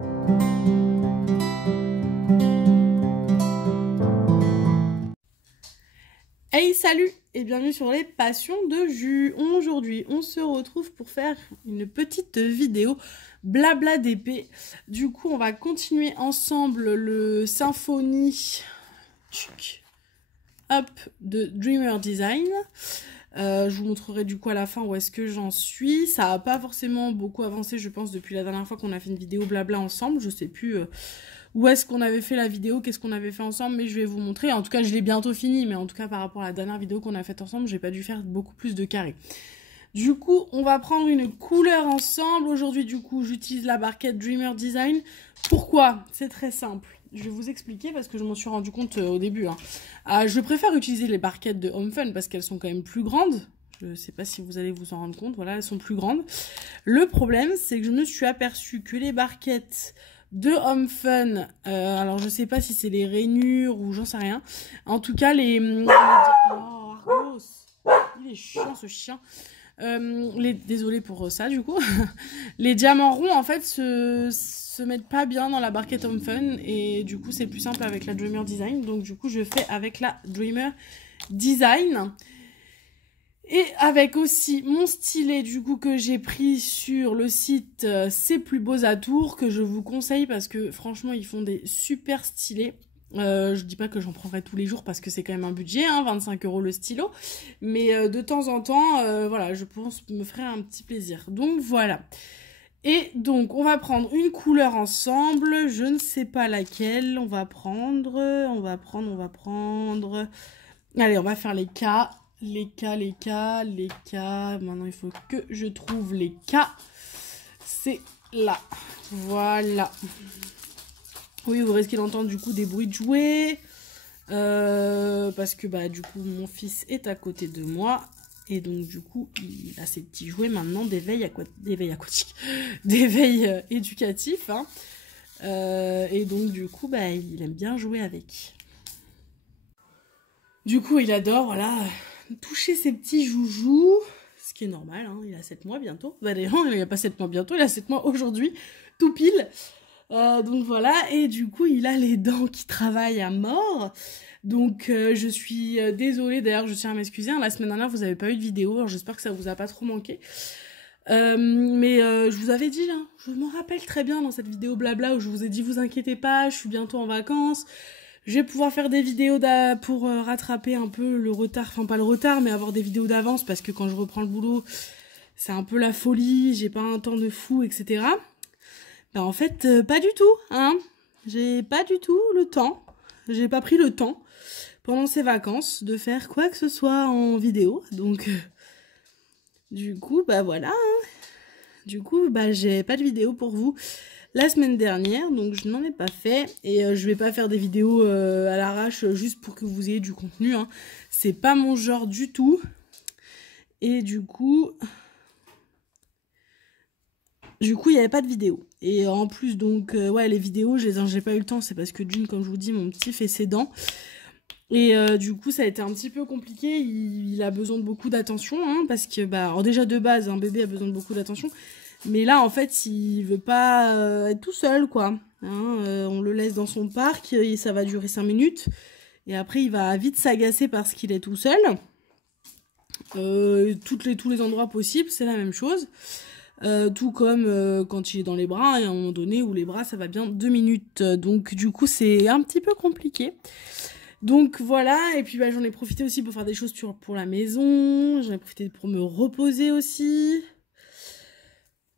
Hey salut et bienvenue sur les passions de jus. Aujourd'hui on se retrouve pour faire une petite vidéo blabla d'épée. Du coup on va continuer ensemble le Symphony Up de Dreamer Design. Je vous montrerai du coup à la fin où est-ce que j'en suis. Ça n'a pas forcément beaucoup avancé je pense depuis la dernière fois qu'on a fait une vidéo blabla ensemble. Je sais plus où est-ce qu'on avait fait la vidéo, qu'est-ce qu'on avait fait ensemble, mais je vais vous montrer. En tout cas je l'ai bientôt fini, mais en tout cas par rapport à la dernière vidéo qu'on a faite ensemble, j'ai pas dû faire beaucoup plus de carrés. Du coup on va prendre une couleur ensemble. Aujourd'hui du coup j'utilise la barquette Dreamer Design. Pourquoi? C'est très simple. Je vais vous expliquer parce que je m'en suis rendu compte au début. Je préfère utiliser les barquettes de Home Fun parce qu'elles sont quand même plus grandes. Je sais pas si vous allez vous en rendre compte. Voilà, elles sont plus grandes. Le problème, c'est que je me suis aperçue que les barquettes de Home Fun, alors je sais pas si c'est les rainures ou j'en sais rien. En tout cas, oh, Argos, il est chiant ce chien. Désolée pour ça du coup. Les diamants ronds en fait se mettent pas bien dans la barquette Home Fun et du coup c'est plus simple avec la Dreamer Design. Donc du coup je fais avec la Dreamer Design. Et avec aussi mon stylet du coup que j'ai pris sur le site C'est Plus Beaux Atours, que je vous conseille parce que franchement ils font des super stylets. Je dis pas que j'en prendrai tous les jours parce que c'est quand même un budget, 25 € le stylo. Mais de temps en temps, voilà, je pense me ferait un petit plaisir. Donc voilà. Et donc on va prendre une couleur ensemble, je ne sais pas laquelle on va prendre. Allez, on va faire les K. Les K. Maintenant, il faut que je trouve les K. C'est là. Voilà. Oui, vous risquez d'entendre du coup des bruits de jouets. Parce que bah du coup, mon fils est à côté de moi. Et donc du coup, il a ses petits jouets maintenant d'éveil aquatique. D'éveil éducatif. Et donc du coup, bah, il aime bien jouer avec. Du coup, il adore, voilà, toucher ses petits joujoux, ce qui est normal, il a 7 mois bientôt. Bah d'ailleurs, il n'a pas 7 mois bientôt, il a 7 mois aujourd'hui, tout pile. Donc voilà, et du coup, il a les dents qui travaillent à mort. Donc je suis désolée, d'ailleurs, je tiens à m'excuser. La semaine dernière, vous n'avez pas eu de vidéo, alors j'espère que ça vous a pas trop manqué. Mais je vous avais dit, là, je m'en rappelle très bien dans cette vidéo blabla où je vous ai dit, vous inquiétez pas, je suis bientôt en vacances. Je vais pouvoir faire des vidéos pour rattraper un peu le retard, enfin pas le retard, mais avoir des vidéos d'avance parce que quand je reprends le boulot, c'est un peu la folie, j'ai pas un temps de fou, etc. Ben en fait, pas du tout, J'ai pas du tout le temps, j'ai pas pris le temps pendant ces vacances de faire quoi que ce soit en vidéo, donc du coup, bah voilà, Du coup, bah j'ai pas de vidéo pour vous la semaine dernière, donc je n'en ai pas fait. Et je vais pas faire des vidéos à l'arrache juste pour que vous ayez du contenu. C'est pas mon genre du tout. Et du coup, il n'y avait pas de vidéo. Et en plus, donc, ouais, les vidéos, j'ai pas eu le temps. C'est parce que d'une, comme je vous dis, mon petit fait ses dents. Et du coup, ça a été un petit peu compliqué. Il a besoin de beaucoup d'attention. Parce que, bah, alors déjà de base, un bébé a besoin de beaucoup d'attention. Mais là, en fait, il veut pas être tout seul, quoi. On le laisse dans son parc, et ça va durer 5 minutes. Et après, il va vite s'agacer parce qu'il est tout seul. Tous les endroits possibles, c'est la même chose. Tout comme quand il est dans les bras, et à un moment donné où les bras, ça va bien 2 minutes. Donc, du coup, c'est un petit peu compliqué. Donc voilà, et puis bah, j'en ai profité aussi pour faire des choses pour la maison. J'en ai profité pour me reposer aussi.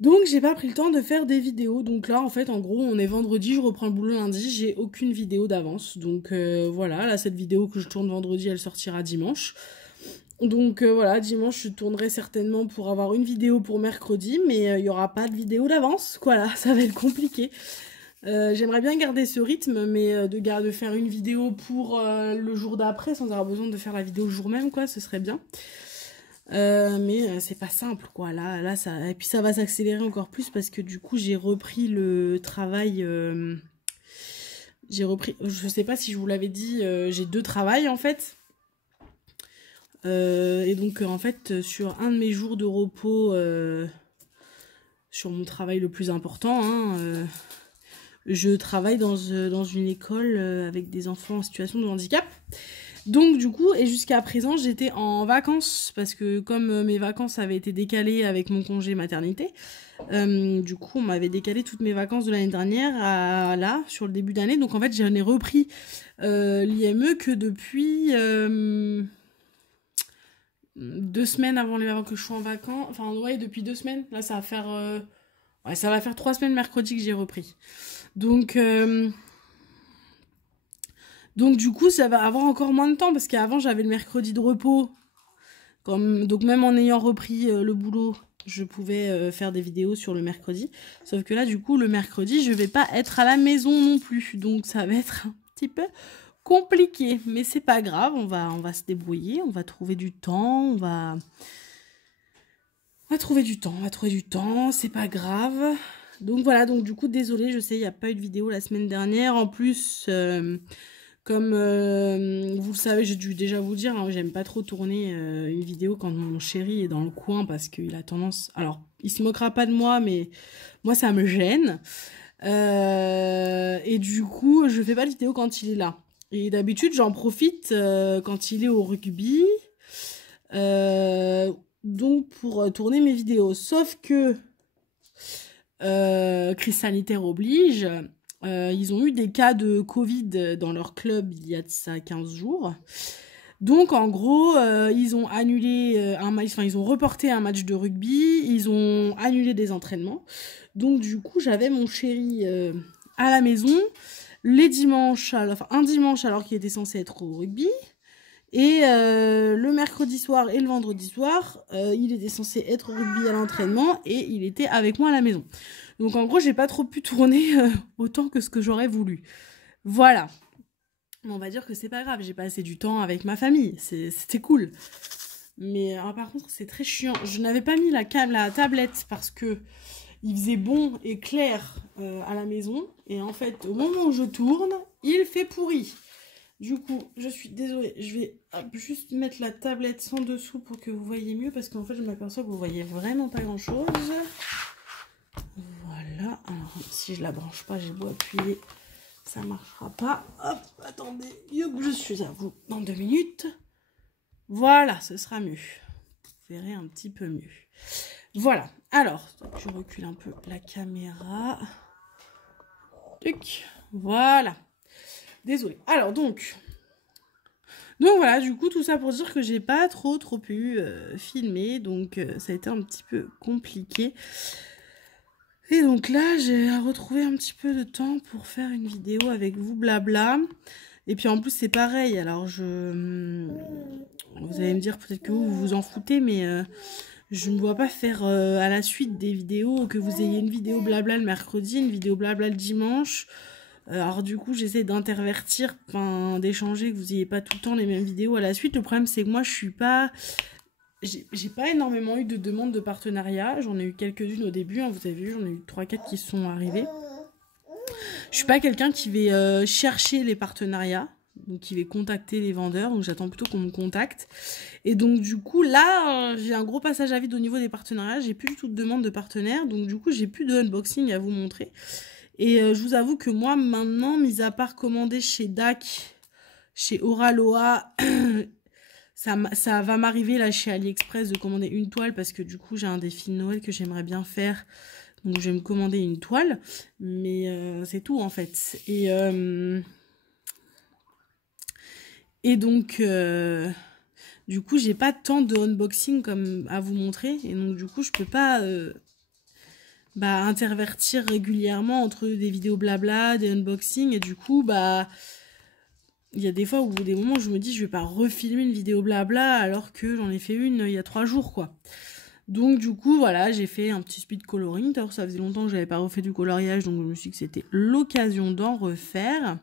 Donc j'ai pas pris le temps de faire des vidéos. Donc là en fait en gros on est vendredi, je reprends le boulot lundi, j'ai aucune vidéo d'avance. Donc voilà, là cette vidéo que je tourne vendredi elle sortira dimanche. Donc voilà, dimanche je tournerai certainement pour avoir une vidéo pour mercredi, mais il n'y aura pas de vidéo d'avance. Voilà, ça va être compliqué. J'aimerais bien garder ce rythme, mais de faire une vidéo pour le jour d'après sans avoir besoin de faire la vidéo le jour même, quoi, ce serait bien. Mais c'est pas simple quoi, là ça, et puis ça va s'accélérer encore plus parce que du coup j'ai repris le travail, je sais pas si je vous l'avais dit, j'ai 2 travails en fait, et donc en fait sur un de mes jours de repos, sur mon travail le plus important, je travaille dans une école avec des enfants en situation de handicap. Donc du coup, et jusqu'à présent, j'étais en vacances, parce que comme mes vacances avaient été décalées avec mon congé maternité, du coup, on m'avait décalé toutes mes vacances de l'année dernière à là, sur le début d'année. Donc en fait, j'en ai repris l'IME que depuis 2 semaines avant que je sois en vacances. Enfin, ouais, depuis 2 semaines. Là, ça va faire... ouais, ça va faire 3 semaines mercredi que j'ai repris. Donc du coup, ça va avoir encore moins de temps, parce qu'avant, j'avais le mercredi de repos. Donc même en ayant repris le boulot, je pouvais faire des vidéos sur le mercredi. Sauf que là, du coup, le mercredi, je vais pas être à la maison non plus. Donc ça va être un petit peu compliqué. Mais c'est pas grave, on va se débrouiller, on va trouver du temps, on va trouver du temps, c'est pas grave. Donc voilà, donc du coup, désolée, je sais, il n'y a pas eu de vidéo la semaine dernière. En plus... comme vous le savez, j'ai dû déjà vous dire, hein, j'aime pas trop tourner une vidéo quand mon chéri est dans le coin, parce qu'il a tendance... Alors, il se moquera pas de moi, mais moi, ça me gêne. Et du coup, je fais pas de vidéo quand il est là. Et d'habitude, j'en profite quand il est au rugby, donc pour tourner mes vidéos. Sauf que, crise sanitaire oblige... ils ont eu des cas de Covid dans leur club il y a de ça 15 jours. Donc en gros, ils ont annulé un match, enfin ils ont reporté un match de rugby, ils ont annulé des entraînements. Donc du coup, j'avais mon chéri à la maison les dimanches, enfin un dimanche alors qu'il était censé être au rugby. Et le mercredi soir et le vendredi soir, il était censé être au rugby à l'entraînement et il était avec moi à la maison. Donc en gros, j'ai pas trop pu tourner autant que ce que j'aurais voulu. Voilà. On va dire que c'est pas grave, j'ai passé du temps avec ma famille, c'était cool. Mais par contre, c'est très chiant. Je n'avais pas mis la tablette parce que il faisait bon et clair à la maison. Et en fait, au moment où je tourne, il fait pourri. Du coup, je suis désolée, je vais juste mettre la tablette sans dessous pour que vous voyez mieux, parce qu'en fait, je m'aperçois que vous voyez vraiment pas grand-chose. Voilà, alors si je la branche pas, j'ai beau appuyer, ça marchera pas. Hop, attendez, je suis à vous dans 2 minutes. Voilà, ce sera mieux. Vous verrez un petit peu mieux. Voilà, alors, je recule un peu la caméra. Voilà. Désolée. Alors donc voilà, du coup, tout ça pour dire que j'ai pas trop pu filmer, donc ça a été un petit peu compliqué. Et donc là, j'ai retrouvé un petit peu de temps pour faire une vidéo avec vous, blabla. Et puis en plus, c'est pareil, alors vous allez me dire peut-être que vous vous en foutez, mais je ne vois pas faire à la suite des vidéos, que vous ayez une vidéo blabla le mercredi, une vidéo blabla le dimanche. Alors du coup, j'essaie d'intervertir, d'échanger, que vous n'ayez pas tout le temps les mêmes vidéos à la suite. Le problème, c'est que moi, je suis pas... J'ai pas énormément eu de demandes de partenariat. J'en ai eu quelques-unes au début, hein, vous avez vu, j'en ai eu 3-4 qui sont arrivées. Je suis pas quelqu'un qui va chercher les partenariats, donc qui va contacter les vendeurs, donc j'attends plutôt qu'on me contacte. Et donc du coup, là, j'ai un gros passage à vide au niveau des partenariats. J'ai plus du tout de demande de partenaires, donc du coup, j'ai plus de unboxing à vous montrer. Et je vous avoue que moi, maintenant, mis à part commander chez DAC, chez Oraloa, ça va m'arriver là chez AliExpress de commander une toile, parce que du coup, j'ai un défi de Noël que j'aimerais bien faire. Donc, je vais me commander une toile. Mais c'est tout, en fait. Et donc, du coup, j'ai pas tant de unboxing comme à vous montrer. Et donc, du coup, je peux pas... intervertir régulièrement entre des vidéos blabla, des unboxings, et du coup, il y a des fois où, des moments où je me dis, je vais pas refilmer une vidéo blabla alors que j'en ai fait une il y a 3 jours, quoi. Donc, du coup, voilà, j'ai fait un petit speed coloring. D'ailleurs, ça faisait longtemps que j'avais pas refait du coloriage, donc je me suis dit que c'était l'occasion d'en refaire.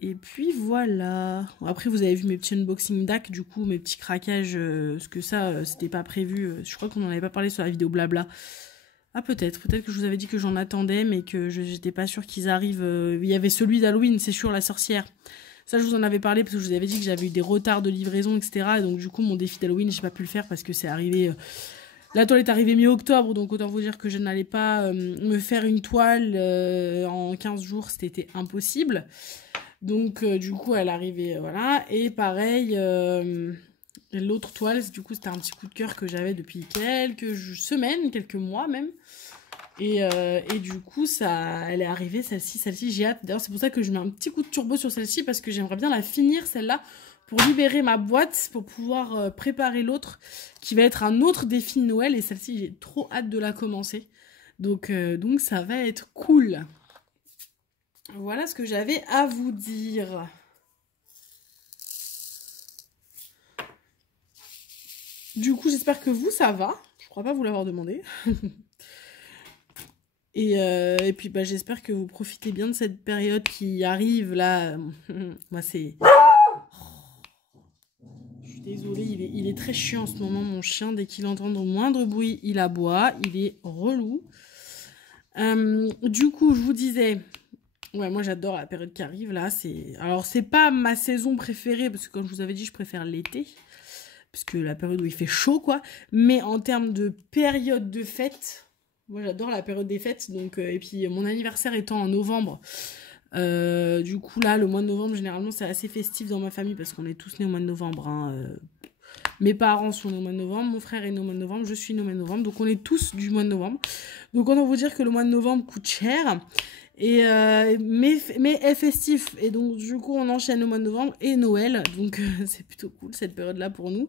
Et puis, voilà. Après, vous avez vu mes petits unboxing DAC, du coup, mes petits craquages, parce que ça, c'était pas prévu. Je crois qu'on n'en avait pas parlé sur la vidéo blabla. Ah, peut-être que je vous avais dit que j'en attendais, mais que j'étais pas sûre qu'ils arrivent. Il y avait celui d'Halloween, c'est sûr, la sorcière. Ça, je vous en avais parlé parce que je vous avais dit que j'avais eu des retards de livraison, etc. Et donc, du coup, mon défi d'Halloween, j'ai pas pu le faire parce que c'est arrivé La toile est arrivée mi-octobre, donc autant vous dire que je n'allais pas me faire une toile en 15 jours, c'était impossible. Donc du coup, elle arrivait, voilà. Et pareil, l'autre toile, du coup, c'était un petit coup de cœur que j'avais depuis quelques semaines, quelques mois même. Et du coup, elle est arrivée, celle-ci, j'ai hâte. D'ailleurs, c'est pour ça que je mets un petit coup de turbo sur celle-ci, parce que j'aimerais bien la finir, celle-là, pour libérer ma boîte, pour pouvoir préparer l'autre, qui va être un autre défi de Noël. Et celle-ci, j'ai trop hâte de la commencer. Donc ça va être cool. Voilà ce que j'avais à vous dire. Du coup, j'espère que vous, ça va. Je crois pas vous l'avoir demandé. Et puis, bah, j'espère que vous profitez bien de cette période qui arrive, là. Moi, c'est... Je suis désolée, il est très chiant en ce moment, mon chien. Dès qu'il entend le moindre bruit, il aboie. Il est relou. Du coup, je vous disais... Ouais, moi, j'adore la période qui arrive, là. Alors, c'est pas ma saison préférée, parce que, comme je vous avais dit, je préfère l'été. Parce que la période où il fait chaud, quoi. Mais en termes de période de fête... Moi, j'adore la période des fêtes. Donc, et puis, mon anniversaire étant en novembre... du coup, là, le mois de novembre, généralement, c'est assez festif dans ma famille parce qu'on est tous nés au mois de novembre. Hein. Mes parents sont nés au mois de novembre, mon frère est né au mois de novembre, je suis née au mois de novembre. Donc, on est tous du mois de novembre. Donc, on va vous dire que le mois de novembre coûte cher. Mais est festif. Et donc, du coup, on enchaîne le mois de novembre et Noël. Donc, c'est plutôt cool cette période-là pour nous.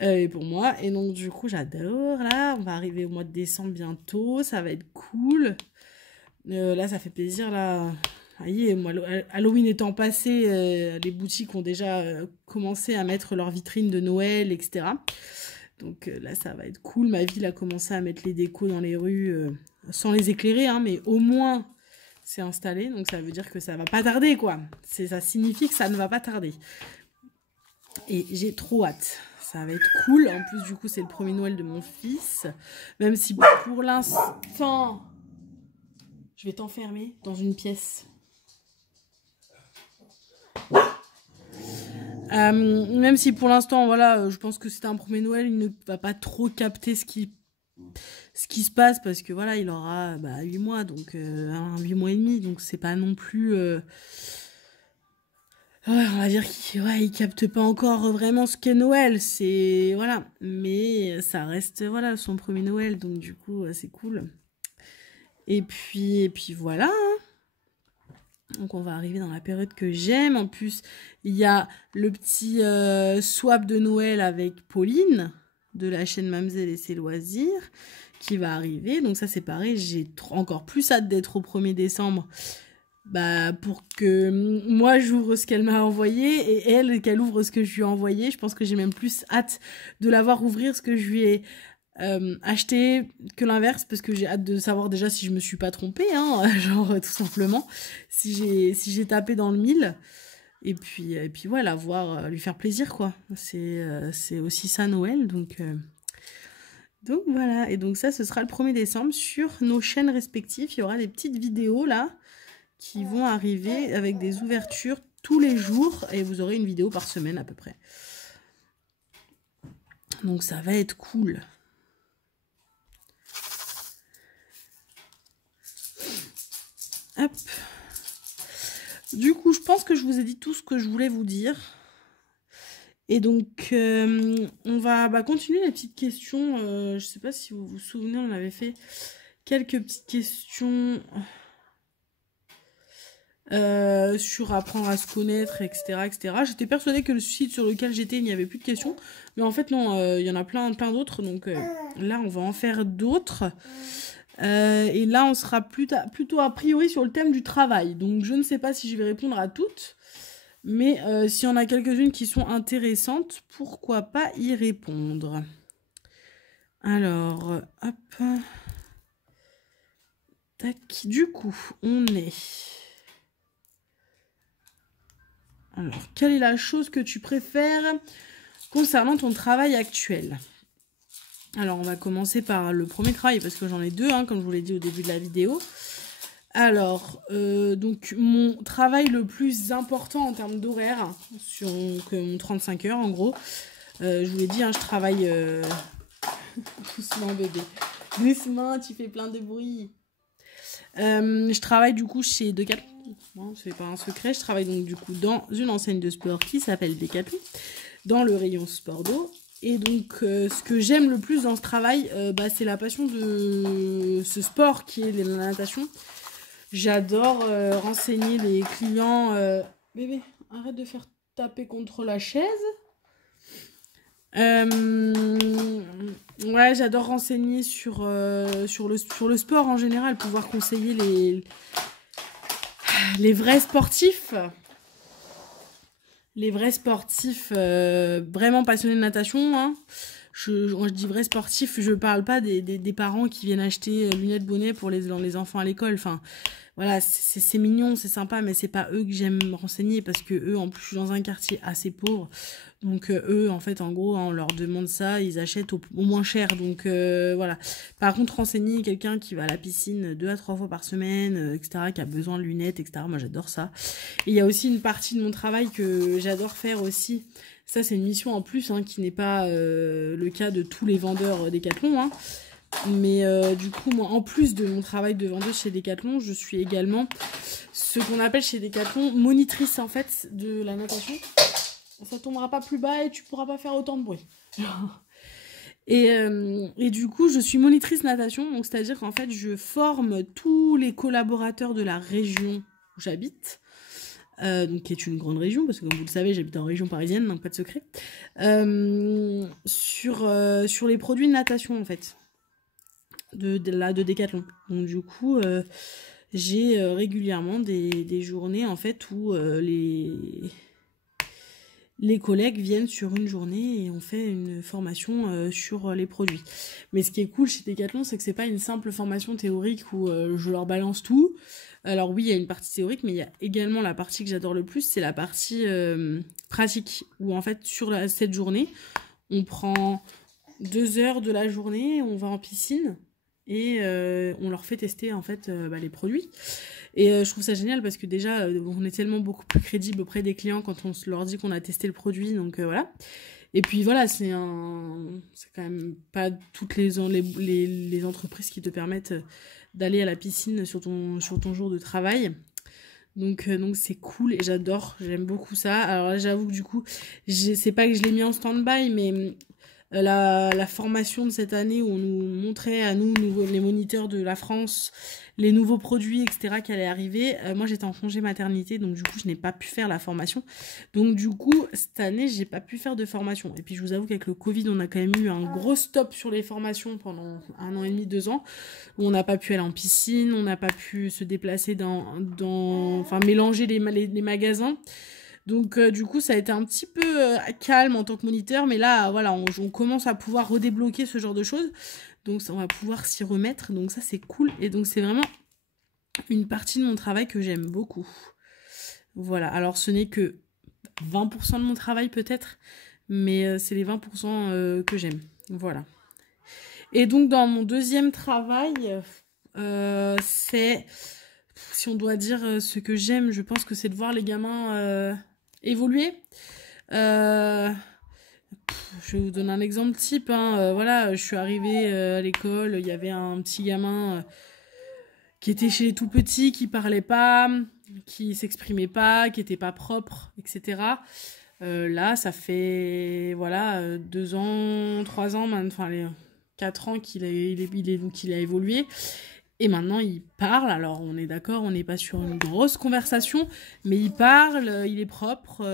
Et pour moi. Et donc, du coup, j'adore. Là, on va arriver au mois de décembre bientôt. Ça va être cool. Là, ça fait plaisir, là. Voyez, moi, Halloween étant passé, les boutiques ont déjà commencé à mettre leurs vitrines de Noël, etc. Donc là, ça va être cool. Ma ville a commencé à mettre les décos dans les rues, sans les éclairer, hein, mais au moins, c'est installé. Donc ça veut dire que ça va pas tarder, quoi. Ça signifie que ça ne va pas tarder. Et j'ai trop hâte. Ça va être cool. En plus, du coup, c'est le premier Noël de mon fils. Même si pour l'instant... Je vais t'enfermer dans une pièce. Même si pour l'instant, voilà, je pense que c'est un premier Noël, il ne va pas trop capter ce qui se passe parce que voilà, il aura 8 mois, donc 8 mois et demi, donc c'est pas non plus... Ouais, on va dire qu'il capte pas encore vraiment ce qu'est Noël, c'est... Voilà, mais ça reste, voilà, son premier Noël, donc du coup, c'est cool. Et puis voilà, hein. Donc on va arriver dans la période que j'aime. En plus, il y a le petit swap de Noël avec Pauline, de la chaîne Mamzelle et ses loisirs, qui va arriver. Donc ça, c'est pareil, j'ai encore plus hâte d'être au 1er décembre. Pour que moi, j'ouvre ce qu'elle m'a envoyé et elle, qu'elle ouvre ce que je lui ai envoyé. Je pense que j'ai même plus hâte de la voir ouvrir ce que je lui ai acheter que l'inverse parce que j'ai hâte de savoir déjà si je me suis pas trompée, hein, genre tout simplement si j'ai tapé dans le mille et puis voilà, voir lui faire plaisir, quoi. C'est aussi ça Noël, donc voilà. Et donc ça, ce sera le 1er décembre sur nos chaînes respectives. Il y aura des petites vidéos là qui vont arriver avec des ouvertures tous les jours et vous aurez une vidéo par semaine à peu près, donc ça va être cool. Hop. Du coup, je pense que je vous ai dit tout ce que je voulais vous dire. Et donc, on va continuer les petites questions. Je ne sais pas si vous vous souvenez, on avait fait quelques petites questions sur apprendre à se connaître, etc. etc. J'étais persuadée que le site sur lequel j'étais, il n'y avait plus de questions. Mais en fait, non, il y en a plein d'autres. Donc là, on va en faire d'autres. Et là, on sera plutôt a priori sur le thème du travail. Donc, je ne sais pas si je vais répondre à toutes. Mais s'il y en a quelques-unes qui sont intéressantes, pourquoi pas y répondre. Alors, hop. Tac. Du coup, on est... Alors, quelle est la chose que tu préfères concernant ton travail actuel ? Alors, on va commencer par le premier travail, parce que j'en ai deux, hein, comme je vous l'ai dit au début de la vidéo. Alors, donc, mon travail le plus important en termes d'horaire, sur mon 35 heures, en gros. Je vous l'ai dit, hein, je travaille Doucement, bébé. Doucement, tu fais plein de bruit. Je travaille du coup chez Decathlon. Bon, c'est pas un secret. Je travaille donc du coup dans une enseigne de sport qui s'appelle Decathlon, dans le rayon sport d'eau. Et donc, ce que j'aime le plus dans ce travail, c'est la passion de ce sport qui est la natation. J'adore renseigner les clients. Bébé, arrête de faire taper contre la chaise. Ouais, j'adore renseigner sur le sport en général, pouvoir conseiller les vrais sportifs. Les vrais sportifs vraiment passionnés de natation. Hein. Quand je dis vrais sportifs, je parle pas des parents qui viennent acheter lunettes bonnet pour les enfants à l'école. Enfin, voilà, c'est mignon, c'est sympa, mais c'est pas eux que j'aime renseigner parce que eux, en plus, je suis dans un quartier assez pauvre. Donc eux, en fait, en gros, hein, on leur demande ça, ils achètent au moins cher. Donc voilà. Par contre, renseigner quelqu'un qui va à la piscine 2 à 3 fois par semaine, etc., qui a besoin de lunettes, etc., moi j'adore ça. Et il y a aussi une partie de mon travail que j'adore faire aussi. Ça, c'est une mission en plus, hein, qui n'est pas le cas de tous les vendeurs Decathlon, hein. Mais du coup, moi, en plus de mon travail de vendeuse chez Decathlon, je suis également ce qu'on appelle chez Decathlon monitrice, en fait, de la natation. Ça tombera pas plus bas et tu pourras pas faire autant de bruit. Et du coup, je suis monitrice natation, donc c'est-à-dire qu'en fait, je forme tous les collaborateurs de la région où j'habite, donc qui est une grande région, parce que comme vous le savez, j'habite en région parisienne, donc pas de secret, sur les produits de natation, en fait, de Decathlon. Donc du coup, j'ai régulièrement des journées, en fait, où les collègues viennent sur une journée et on fait une formation sur les produits. Mais ce qui est cool chez Decathlon, c'est que c'est pas une simple formation théorique où je leur balance tout. Alors oui, il y a une partie théorique, mais il y a également la partie que j'adore le plus, c'est la partie pratique, où en fait, sur cette journée, on prend 2 heures de la journée, on va en piscine et on leur fait tester en fait les produits. Et je trouve ça génial parce que déjà, on est tellement beaucoup plus crédible auprès des clients quand on leur dit qu'on a testé le produit, donc voilà. Et puis voilà, c'est quand même pas toutes les entreprises qui te permettent d'aller à la piscine sur ton jour de travail. Donc c'est cool et j'aime beaucoup ça. Alors là, j'avoue que du coup, c'est pas que je l'ai mis en stand-by, mais la formation de cette année où on nous montrait à nous les moniteurs de la France, les nouveaux produits, etc. qui allaient arriver. Moi, j'étais en congé maternité, donc du coup, je n'ai pas pu faire la formation. Donc du coup, cette année, j'ai pas pu faire de formation. Et puis, je vous avoue qu'avec le Covid, on a quand même eu un gros stop sur les formations pendant 1 an et demi, 2 ans, où on n'a pas pu aller en piscine, on n'a pas pu se déplacer enfin, mélanger les magasins. Donc du coup ça a été un petit peu calme en tant que moniteur, mais là voilà, on commence à pouvoir redébloquer ce genre de choses, donc on va pouvoir s'y remettre, donc ça c'est cool, et donc c'est vraiment une partie de mon travail que j'aime beaucoup. Voilà, alors ce n'est que 20% de mon travail peut-être, mais c'est les 20% que j'aime, voilà. Et donc dans mon deuxième travail, c'est, si on doit dire ce que j'aime, je pense que c'est de voir les gamins évoluer. Je vais vous donner un exemple type, hein. Voilà, je suis arrivée à l'école, il y avait un petit gamin qui était chez les tout petits, qui parlait pas, qui s'exprimait pas, qui était pas propre, etc. Là, ça fait 2 ans, 3 ans, enfin 4 ans qu'il a évolué. Et maintenant, il parle. Alors, on est d'accord, on n'est pas sur une grosse conversation, mais il parle, il est propre.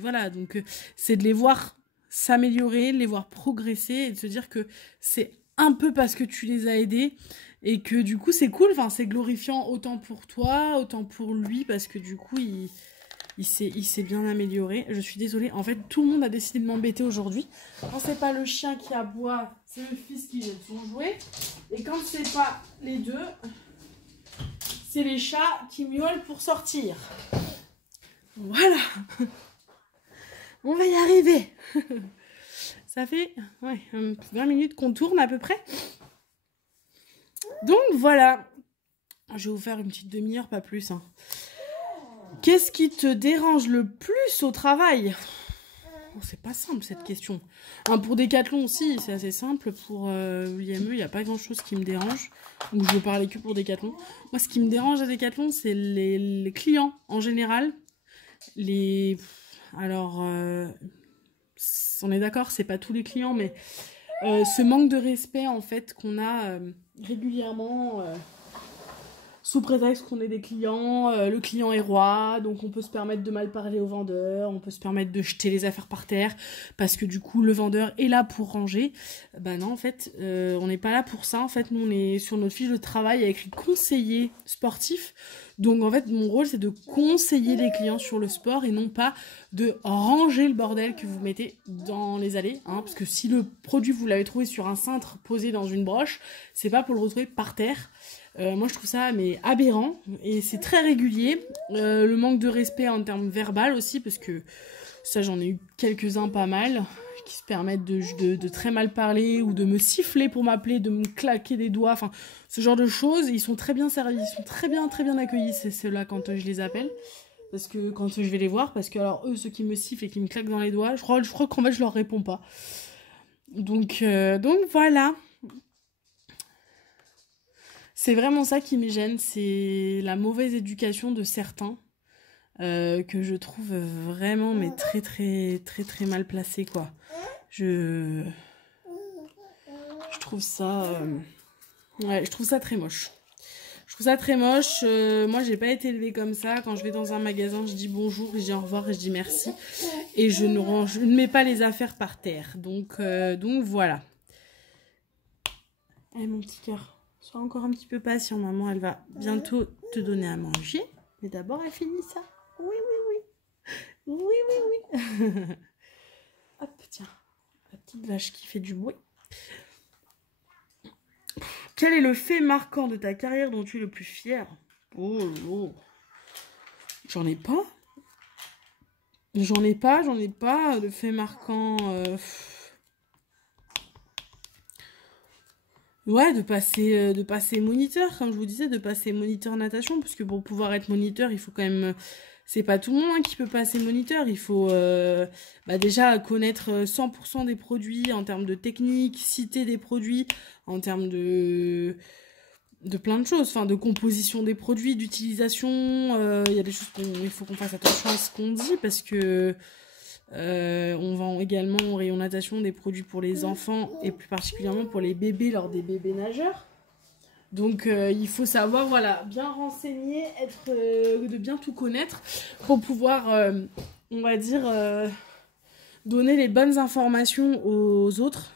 Voilà, donc c'est de les voir s'améliorer, de les voir progresser et de se dire que c'est un peu parce que tu les as aidés et que du coup, c'est cool. Enfin, c'est glorifiant autant pour toi, autant pour lui, parce que du coup, il s'est bien amélioré. Je suis désolée. En fait, tout le monde a décidé de m'embêter aujourd'hui. Quand c'est pas le chien qui aboie, c'est le fils qui jette son jouet. Et quand c'est pas les deux, c'est les chats qui miaulent pour sortir. Voilà. On va y arriver. Ça fait 20 minutes qu'on tourne à peu près. Donc voilà. Je vais vous faire une petite demi-heure, pas plus, hein. Qu'est-ce qui te dérange le plus au travail ? c'est pas simple cette question. Hein, pour Decathlon aussi, c'est assez simple. Pour l'IME, il n'y a pas grand chose qui me dérange. Donc je veux parler que pour Decathlon. Moi, ce qui me dérange à Decathlon, c'est les clients en général. Alors, on est d'accord, c'est pas tous les clients, mais ce manque de respect en fait qu'on a régulièrement. Sous prétexte qu'on est des clients, le client est roi, donc on peut se permettre de mal parler au vendeur, on peut se permettre de jeter les affaires par terre, parce que du coup le vendeur est là pour ranger. Bah non, en fait, on n'est pas là pour ça. En fait, nous on est sur notre fiche de travail, il y a écrit conseiller sportif. Donc en fait, mon rôle c'est de conseiller les clients sur le sport et non pas de ranger le bordel que vous mettez dans les allées. Hein, parce que si le produit vous l'avez trouvé sur un cintre posé dans une broche, c'est pas pour le retrouver par terre. Moi je trouve ça mais aberrant et c'est très régulier. Le manque de respect en termes verbal aussi, parce que ça j'en ai eu quelques-uns pas mal qui se permettent de très mal parler ou de me siffler pour m'appeler, de me claquer des doigts, enfin ce genre de choses. Ils sont très bien servis, ils sont très bien accueillis, c'est ceux-là quand je les appelle, parce que quand je vais les voir, parce que alors eux ceux qui me sifflent et qui me claquent dans les doigts, je crois qu'en fait je leur réponds pas. Donc voilà. C'est vraiment ça qui me gêne, c'est la mauvaise éducation de certains, que je trouve vraiment mais très mal placée, quoi. Je trouve ça... ouais, je trouve ça très moche. Je trouve ça très moche. Moi, j'ai pas été élevée comme ça. Quand je vais dans un magasin, je dis bonjour, je dis au revoir et je dis merci. Et je ne mets pas les affaires par terre. Donc voilà. Allez, mon petit cœur. Sois encore un petit peu patient, maman, elle va bientôt te donner à manger. Mais d'abord, elle finit ça. Oui. Hop, tiens, la petite vache qui fait du bruit. Quel est le fait marquant de ta carrière dont tu es le plus fier? Oh. J'en ai pas. J'en ai pas de fait marquant... Ouais, de passer moniteur, comme je vous disais, de passer moniteur natation, parce que pour pouvoir être moniteur, il faut quand même... C'est pas tout le monde hein, qui peut passer moniteur, il faut déjà connaître 100% des produits en termes de technique, citer des produits, en termes de plein de choses, enfin de composition des produits, d'utilisation, il y a des choses il faut qu'on fasse attention à ce qu'on dit, parce que... on vend également au rayon natation des produits pour les enfants et plus particulièrement pour les bébés lors des bébés nageurs. Donc il faut savoir, voilà, bien renseigner, de bien tout connaître pour pouvoir, on va dire, donner les bonnes informations aux autres.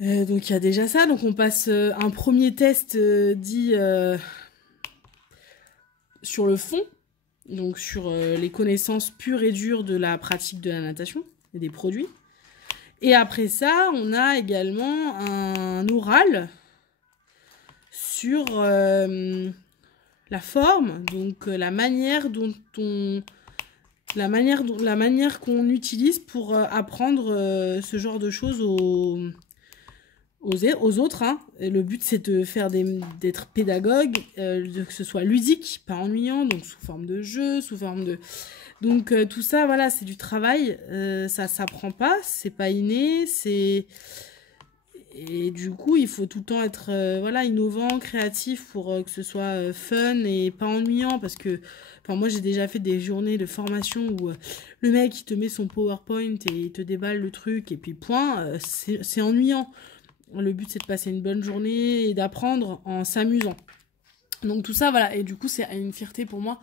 Donc il y a déjà ça, donc on passe un premier test dit sur le fond. Donc sur les connaissances pures et dures de la pratique de la natation et des produits. Et après ça, on a également un oral sur la forme, donc la manière qu'on utilise pour apprendre ce genre de choses aux autres. Hein. Et le but, c'est de faire d'être pédagogue, que ce soit ludique, pas ennuyant, donc sous forme de jeu, sous forme de... Donc tout ça, voilà, c'est du travail, ça s'apprend pas, c'est pas inné, et du coup, il faut tout le temps être innovant, créatif pour que ce soit fun et pas ennuyant, parce que moi, j'ai déjà fait des journées de formation où le mec, il te met son PowerPoint et il te déballe le truc, et puis point, c'est ennuyant. Le but, c'est de passer une bonne journée et d'apprendre en s'amusant. Donc tout ça, voilà. Et du coup, c'est une fierté pour moi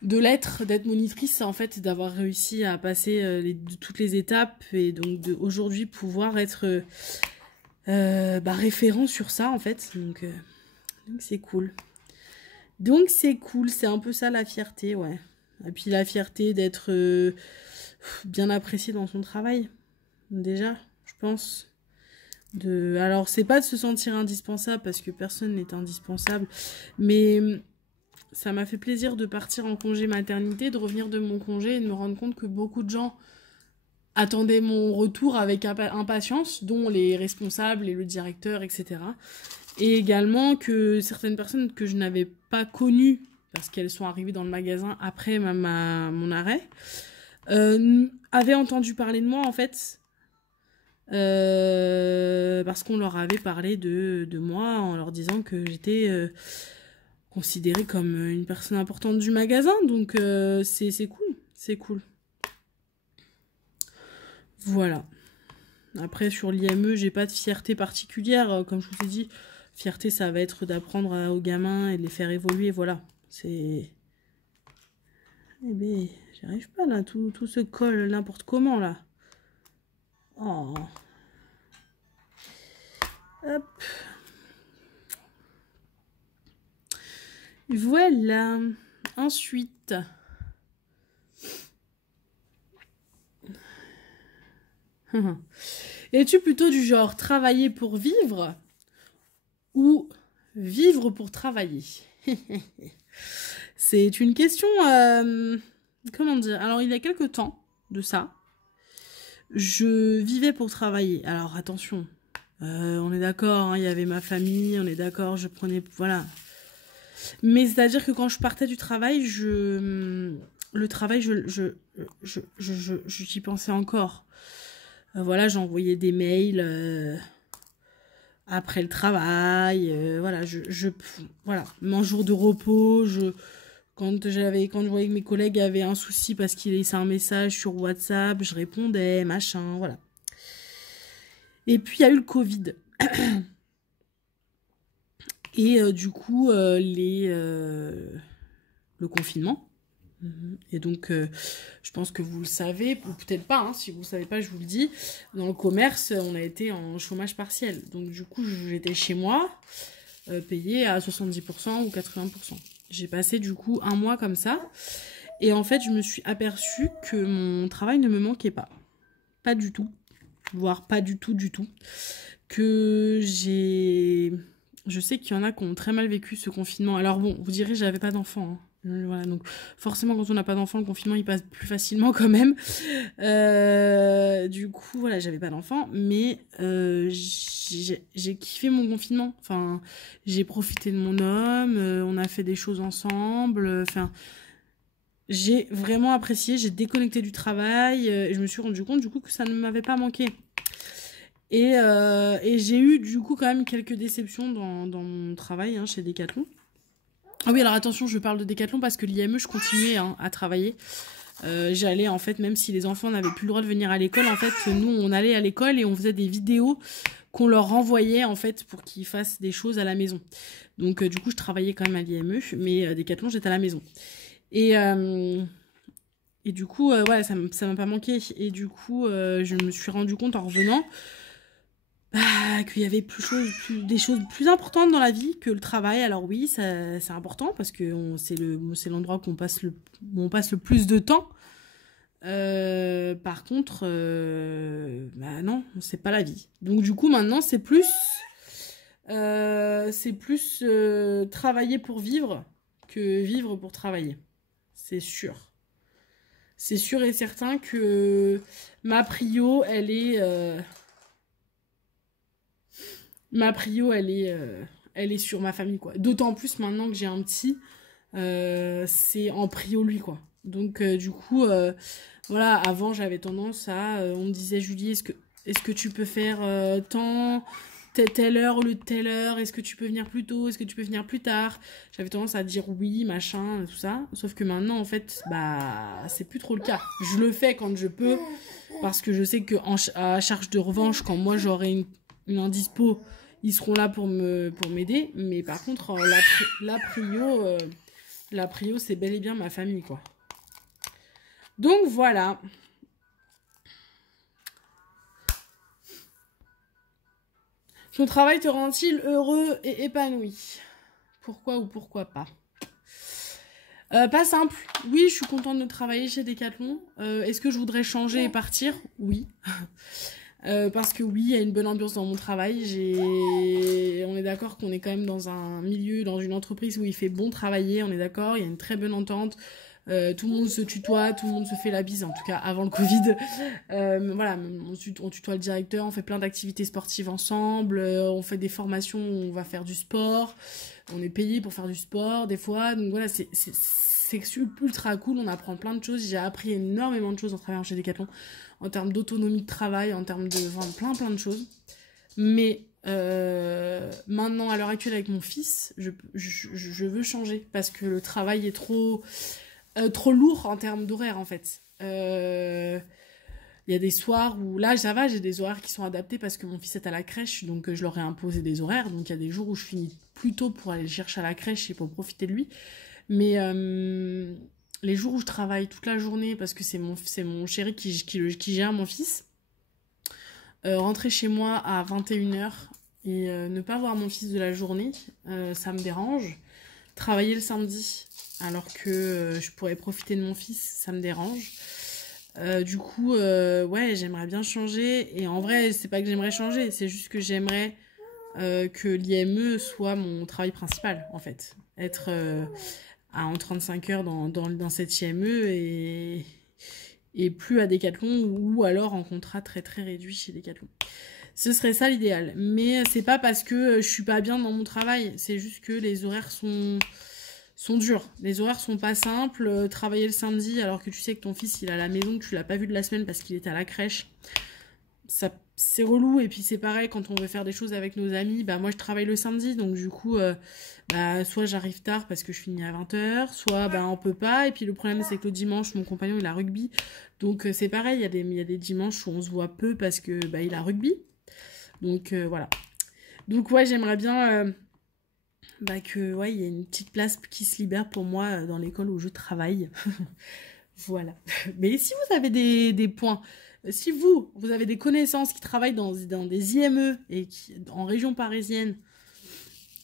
de d'être monitrice, en fait, d'avoir réussi à passer toutes les étapes et donc aujourd'hui pouvoir être référent sur ça, en fait. Donc c'est cool. Donc c'est cool, c'est un peu ça la fierté, ouais. Et puis la fierté d'être bien apprécié dans son travail, déjà, je pense. Alors, c'est pas de se sentir indispensable, parce que personne n'est indispensable, mais ça m'a fait plaisir de partir en congé maternité, de revenir de mon congé et de me rendre compte que beaucoup de gens attendaient mon retour avec impatience, dont les responsables et le directeur, etc. Et également que certaines personnes que je n'avais pas connues, parce qu'elles sont arrivées dans le magasin après mon arrêt, avaient entendu parler de moi, en fait, parce qu'on leur avait parlé de moi en leur disant que j'étais considérée comme une personne importante du magasin. Donc, c'est cool, c'est cool. Voilà. Après, sur l'IME, j'ai pas de fierté particulière. Comme je vous ai dit, fierté, ça va être d'apprendre aux gamins et de les faire évoluer. Voilà. C'est... Eh ben, j'y arrive pas, là. Tout se colle n'importe comment, là. Oh. Hop. Voilà. Ensuite... Es-tu plutôt du genre travailler pour vivre ou vivre pour travailler? C'est une question... comment dire? Alors, il y a quelques temps de ça, je vivais pour travailler. Alors, attention, on est d'accord, hein, il y avait ma famille, on est d'accord, je prenais... Voilà. Mais c'est-à-dire que quand je partais du travail, le travail, j'y pensais encore. Voilà, j'envoyais des mails après le travail. Voilà, voilà, mon jour de repos, quand je voyais que mes collègues avaient un souci parce qu'ils laissaient un message sur WhatsApp, je répondais, machin, voilà. Et puis il y a eu le Covid. Et du coup, le confinement. Et donc, je pense que vous le savez, ou peut-être pas, hein, si vous ne le savez pas, je vous le dis, dans le commerce, on a été en chômage partiel. Donc, du coup, j'étais chez moi, payée à 70% ou 80%. J'ai passé, du coup, un mois comme ça. Et en fait, je me suis aperçue que mon travail ne me manquait pas. Pas du tout. Voire pas du tout, du tout. Je sais qu'il y en a qui ont très mal vécu ce confinement. Alors bon, vous direz, j'avais pas d'enfant, hein. Voilà, donc forcément quand on n'a pas d'enfant, le confinement il passe plus facilement quand même. Du coup, voilà, j'avais pas d'enfant, mais j'ai kiffé mon confinement. Enfin, j'ai profité de mon homme, on a fait des choses ensemble. Enfin, j'ai vraiment apprécié, j'ai déconnecté du travail et je me suis rendu compte du coup que ça ne m'avait pas manqué. Et j'ai eu du coup quand même quelques déceptions dans mon travail, hein, chez Decathlon. Ah oui, alors attention, je parle de Decathlon parce que l'IME, je continuais, hein, à travailler. J'allais, en fait, même si les enfants n'avaient plus le droit de venir à l'école, en fait, nous, on allait à l'école et on faisait des vidéos qu'on leur renvoyait, en fait, pour qu'ils fassent des choses à la maison. Donc, du coup, je travaillais quand même à l'IME, mais Decathlon, j'étais à la maison. Et du coup, ouais, ça m'a pas manqué. Et du coup, je me suis rendu compte en revenant qu'il y avait des choses plus importantes dans la vie que le travail. Alors oui, c'est important parce que c'est l'endroit où on passe le plus de temps. Par contre, bah non, c'est pas la vie. Donc du coup, maintenant, c'est plus travailler pour vivre que vivre pour travailler. C'est sûr. C'est sûr et certain que ma prio, elle est... elle est sur ma famille, quoi. D'autant plus maintenant que j'ai un petit, c'est en prio lui, quoi. Donc, du coup, voilà, avant, j'avais tendance on me disait, Julie, est-ce que tu peux faire telle heure au lieu de telle heure? Est-ce que tu peux venir plus tôt? Est-ce que tu peux venir plus tard? J'avais tendance à dire oui, machin, tout ça. Sauf que maintenant, en fait, bah, c'est plus trop le cas. Je le fais quand je peux, parce que je sais que à charge de revanche, quand moi j'aurai une indispo, ils seront là pour m'aider. Mais par contre, la prio, c'est bel et bien ma famille, quoi. Donc voilà. Ton travail te rend-il heureux et épanoui? Pourquoi ou pourquoi pas? Pas simple. Oui, je suis contente de travailler chez Decathlon. Est-ce que je voudrais changer et partir? Oui. Parce que oui, il y a une bonne ambiance dans mon travail. On est d'accord qu'on est quand même dans un milieu, dans une entreprise où il fait bon travailler, on est d'accord, il y a une très bonne entente. Tout le monde se tutoie, tout le monde se fait la bise, en tout cas avant le Covid. Voilà, on tutoie le directeur, on fait plein d'activités sportives ensemble, on fait des formations où on va faire du sport, on est payé pour faire du sport des fois, donc voilà, c'est ultra cool, on apprend plein de choses. J'ai appris énormément de choses en travaillant chez Decathlon, en termes d'autonomie de travail, en termes de plein de choses. Mais maintenant, à l'heure actuelle, avec mon fils, je veux changer parce que le travail est trop lourd en termes d'horaire, en fait. Il y a des soirs où, là, ça va, j'ai des horaires qui sont adaptés parce que mon fils est à la crèche, donc je leur ai imposé des horaires. Donc il y a des jours où je finis plus tôt pour aller le chercher à la crèche et pour profiter de lui. Mais les jours où je travaille toute la journée, parce que c'est mon chéri qui gère mon fils, rentrer chez moi à 21h et ne pas voir mon fils de la journée, ça me dérange. Travailler le samedi alors que je pourrais profiter de mon fils, ça me dérange. Du coup, ouais, j'aimerais bien changer. Et en vrai, c'est pas que j'aimerais changer, c'est juste que j'aimerais que l'IME soit mon travail principal, en fait. Être en 35 heures dans cette IME et plus à Decathlon ou alors en contrat très très réduit chez Decathlon. Ce serait ça l'idéal. Mais c'est pas parce que je suis pas bien dans mon travail, c'est juste que les horaires sont durs. Les horaires sont pas simples. Travailler le samedi alors que tu sais que ton fils il est à la maison, que tu l'as pas vu de la semaine parce qu'il était à la crèche, ça c'est relou. Et puis c'est pareil quand on veut faire des choses avec nos amis, bah moi je travaille le samedi, donc du coup bah soit j'arrive tard parce que je finis à 20h, soit bah on peut pas. Et puis le problème c'est que le dimanche mon compagnon il a rugby, donc c'est pareil, il y a des dimanches où on se voit peu parce que bah il a rugby, donc voilà. Donc ouais, j'aimerais bien bah que ouais, il y ait une petite place qui se libère pour moi dans l'école où je travaille. Voilà. Mais si vous avez des points, si vous avez des connaissances qui travaillent dans des IME et en région parisienne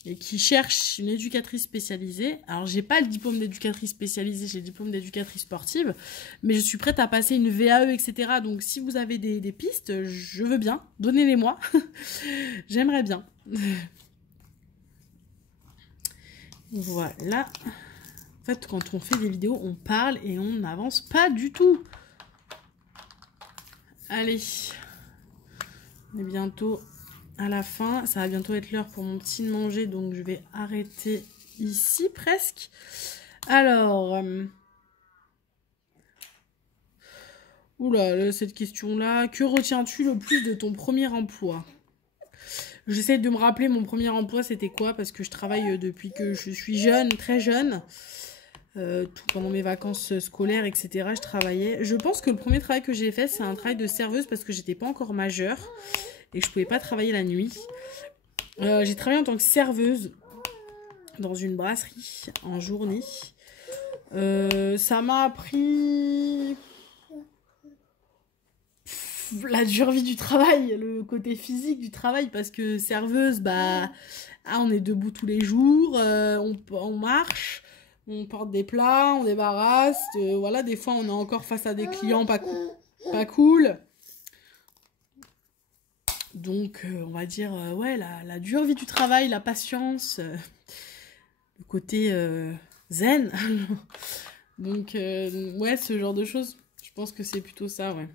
et qui cherchent une éducatrice spécialisée, alors j'ai pas le diplôme d'éducatrice spécialisée, j'ai le diplôme d'éducatrice sportive, mais je suis prête à passer une VAE, etc. Donc si vous avez des pistes, je veux bien, donnez-les-moi. J'aimerais bien. Voilà. En fait, quand on fait des vidéos, on parle et on n'avance pas du tout. Allez. On est bientôt à la fin. Ça va bientôt être l'heure pour mon petit de manger, donc je vais arrêter ici presque. Alors. Oula, cette question-là. Que retiens-tu le plus de ton premier emploi ? J'essaie de me rappeler mon premier emploi, c'était quoi ? Parce que je travaille depuis que je suis jeune, très jeune. Pendant mes vacances scolaires, etc. je travaillais. Je pense que le premier travail que j'ai fait, c'est un travail de serveuse parce que j'étais pas encore majeure et que je pouvais pas travailler la nuit. J'ai travaillé en tant que serveuse dans une brasserie en journée. Ça m'a appris la dure vie du travail, le côté physique du travail, parce que serveuse, bah, on est debout tous les jours, on marche, on porte des plats, on débarrasse, voilà, des fois on est encore face à des clients pas cool. Donc on va dire, ouais, la dure vie du travail, la patience, le côté zen. Donc ouais, ce genre de choses, je pense que c'est plutôt ça, ouais.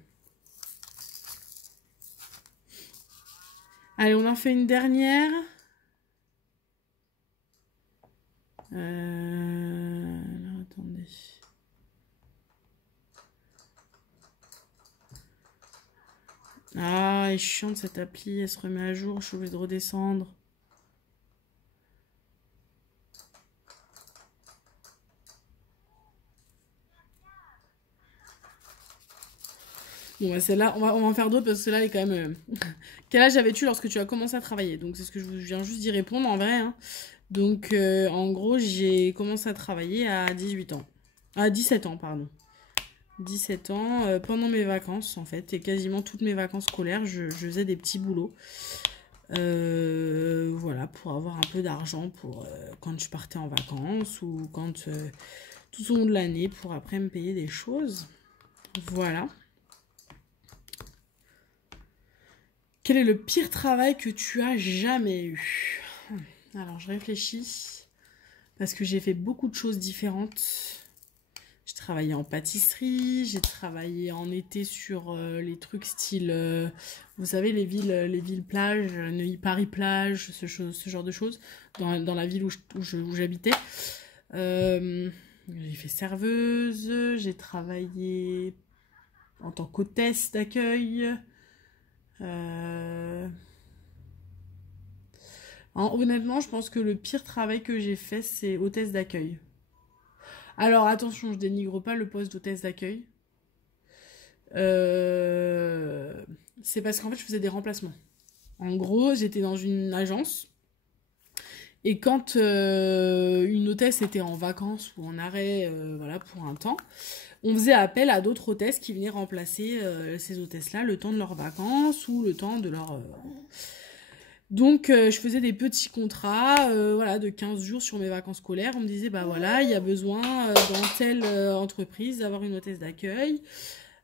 Allez, on en fait une dernière. Alors, attendez. Ah, elle est chiante cette appli, elle se remet à jour, je suis obligée de redescendre. Bon, bah celle-là, on va en faire d'autres parce que celle-là est quand même... Quel âge avais-tu lorsque tu as commencé à travailler? Donc c'est ce que je viens juste d'y répondre en vrai. Hein. Donc en gros, j'ai commencé à travailler à 18 ans. À 17 ans, pardon. 17 ans, pendant mes vacances en fait. Et quasiment toutes mes vacances scolaires, je faisais des petits boulots. Voilà, pour avoir un peu d'argent pour quand je partais en vacances ou quand tout au long de l'année pour après me payer des choses. Voilà. Quel est le pire travail que tu as jamais eu? Alors, je réfléchis. Parce que j'ai fait beaucoup de choses différentes. J'ai travaillé en pâtisserie. J'ai travaillé en été sur les trucs style... vous savez, les villes plages, Neuilly-Paris-Plage, ce genre de choses. Dans la ville où j'habitais. J'ai fait serveuse, j'ai travaillé en tant qu'hôtesse d'accueil. Honnêtement, je pense que le pire travail que j'ai fait, c'est hôtesse d'accueil. Alors attention, je dénigre pas le poste d'hôtesse d'accueil. C'est parce qu'en fait, je faisais des remplacements. En gros, j'étais dans une agence. Et quand une hôtesse était en vacances ou en arrêt, voilà, pour un temps, on faisait appel à d'autres hôtesses qui venaient remplacer ces hôtesses-là le temps de leurs vacances ou le temps de leur... Donc, je faisais des petits contrats, voilà, de 15 jours sur mes vacances scolaires. On me disait, bah voilà, il y a besoin dans telle entreprise d'avoir une hôtesse d'accueil.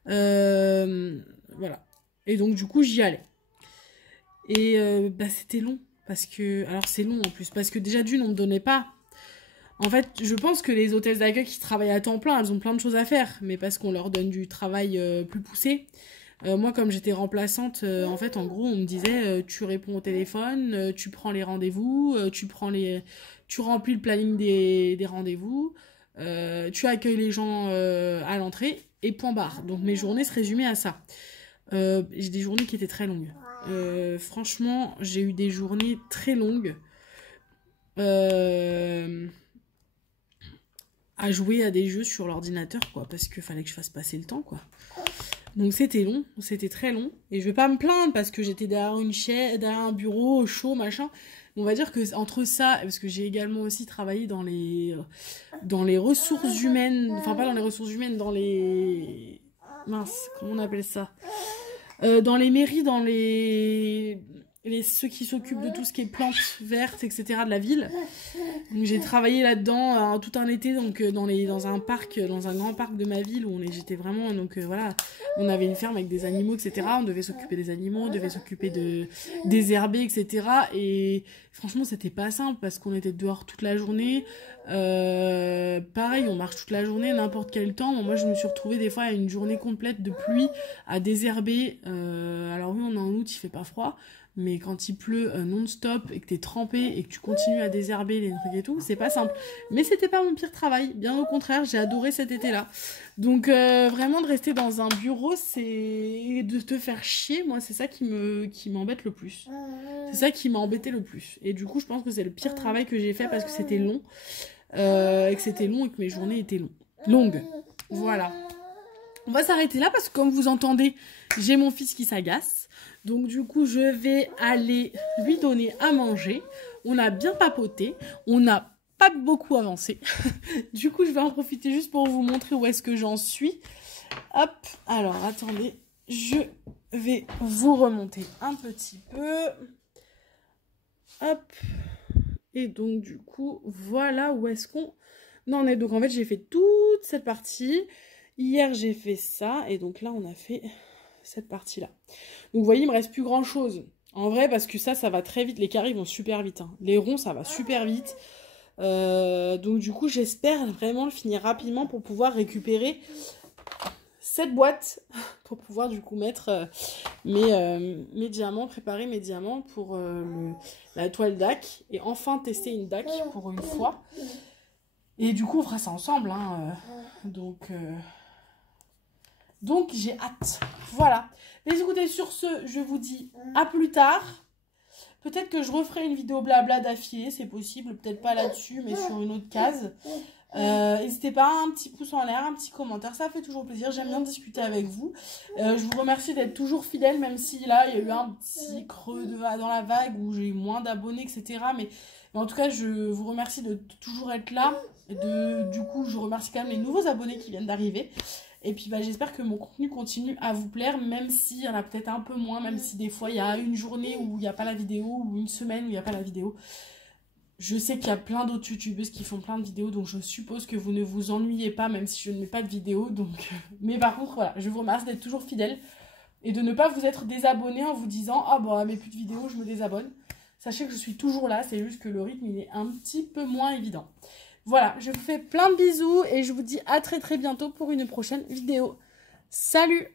Voilà. Et donc, du coup, j'y allais. Et bah, c'était long. Parce que... Alors, c'est long en plus. Parce que déjà, d'une, on me donnait pas... En fait, je pense que les hôtesses d'accueil qui travaillent à temps plein, elles ont plein de choses à faire. Mais parce qu'on leur donne du travail plus poussé. Moi, comme j'étais remplaçante, en fait, en gros, on me disait tu réponds au téléphone, tu prends les rendez-vous, tu remplis le planning des rendez-vous, tu accueilles les gens à l'entrée, et point barre. Donc, mes journées se résumaient à ça. J'ai des journées qui étaient très longues. Franchement, j'ai eu des journées très longues à jouer à des jeux sur l'ordinateur, quoi, parce qu'il fallait que je fasse passer le temps, quoi. Donc c'était long, c'était très long. Et je vais pas me plaindre parce que j'étais derrière une chaise, derrière un bureau, chaud, machin. On va dire que entre ça, parce que j'ai également aussi travaillé dans les ressources humaines, enfin pas dans les ressources humaines, dans les... Mince, comment on appelle ça, dans les mairies, dans ceux qui s'occupent de tout ce qui est plantes vertes, etc. de la ville. J'ai travaillé là-dedans tout un été, donc dans un parc, dans un grand parc de ma ville où j'étais vraiment, donc voilà, on avait une ferme avec des animaux, etc. On devait s'occuper des animaux, on devait s'occuper des herbiers, etc. Et franchement, c'était pas simple parce qu'on était dehors toute la journée. Pareil, on marche toute la journée, n'importe quel temps. Moi, je me suis retrouvée des fois à une journée complète de pluie, à désherber. Alors oui, on est en août, il fait pas froid. Mais quand il pleut non-stop et que t'es trempé et que tu continues à désherber les trucs et tout, c'est pas simple. Mais c'était pas mon pire travail, bien au contraire, j'ai adoré cet été-là. Donc vraiment de rester dans un bureau, c'est de te faire chier, moi c'est ça qui m'embête le plus. C'est ça qui m'a embêté le plus. Et du coup je pense que c'est le pire travail que j'ai fait parce que c'était long. Et que mes journées étaient longues. Voilà. On va s'arrêter là parce que comme vous entendez, j'ai mon fils qui s'agace. Donc du coup, je vais aller lui donner à manger. On a bien papoté. On n'a pas beaucoup avancé. Du coup, je vais en profiter juste pour vous montrer où est-ce que j'en suis. Hop, alors attendez. Je vais vous remonter un petit peu. Hop. Et donc du coup, voilà où est-ce qu'on en est. Donc en fait, j'ai fait toute cette partie. Hier, j'ai fait ça. Et donc là, on a fait... cette partie-là. Donc vous voyez, il me reste plus grand-chose. En vrai, parce que ça va très vite. Les carrés vont super vite. Hein. Les ronds, ça va super vite. Donc du coup, j'espère vraiment le finir rapidement pour pouvoir récupérer cette boîte. Pour pouvoir du coup mettre mes diamants, préparer mes diamants pour la toile DAC. Et enfin tester une DAC pour une fois. Et du coup, on fera ça ensemble. Hein. Donc j'ai hâte. Voilà. Mais écoutez, sur ce, je vous dis à plus tard. Peut-être que je referai une vidéo blabla d'affilée, c'est possible. Peut-être pas là-dessus, mais sur une autre case. N'hésitez pas, un petit pouce en l'air, un petit commentaire, ça fait toujours plaisir. J'aime bien discuter avec vous. Je vous remercie d'être toujours fidèles, même si là, il y a eu un petit creux dans la vague où j'ai eu moins d'abonnés, etc. Mais en tout cas, je vous remercie de toujours être là. Du coup, je remercie quand même les nouveaux abonnés qui viennent d'arriver. Et puis bah, j'espère que mon contenu continue à vous plaire, même s'il y en a peut-être un peu moins, même si des fois il y a une journée où il n'y a pas la vidéo, ou une semaine où il n'y a pas la vidéo. Je sais qu'il y a plein d'autres youtubeuses qui font plein de vidéos, donc je suppose que vous ne vous ennuyez pas, même si je ne mets pas de vidéo. Donc... Mais par contre, voilà, je vous remercie d'être toujours fidèles et de ne pas vous être désabonné en vous disant « Ah bon, elle met plus de vidéos, je me désabonne ». Sachez que je suis toujours là, c'est juste que le rythme il est un petit peu moins évident. Voilà, je vous fais plein de bisous et je vous dis à très très bientôt pour une prochaine vidéo. Salut!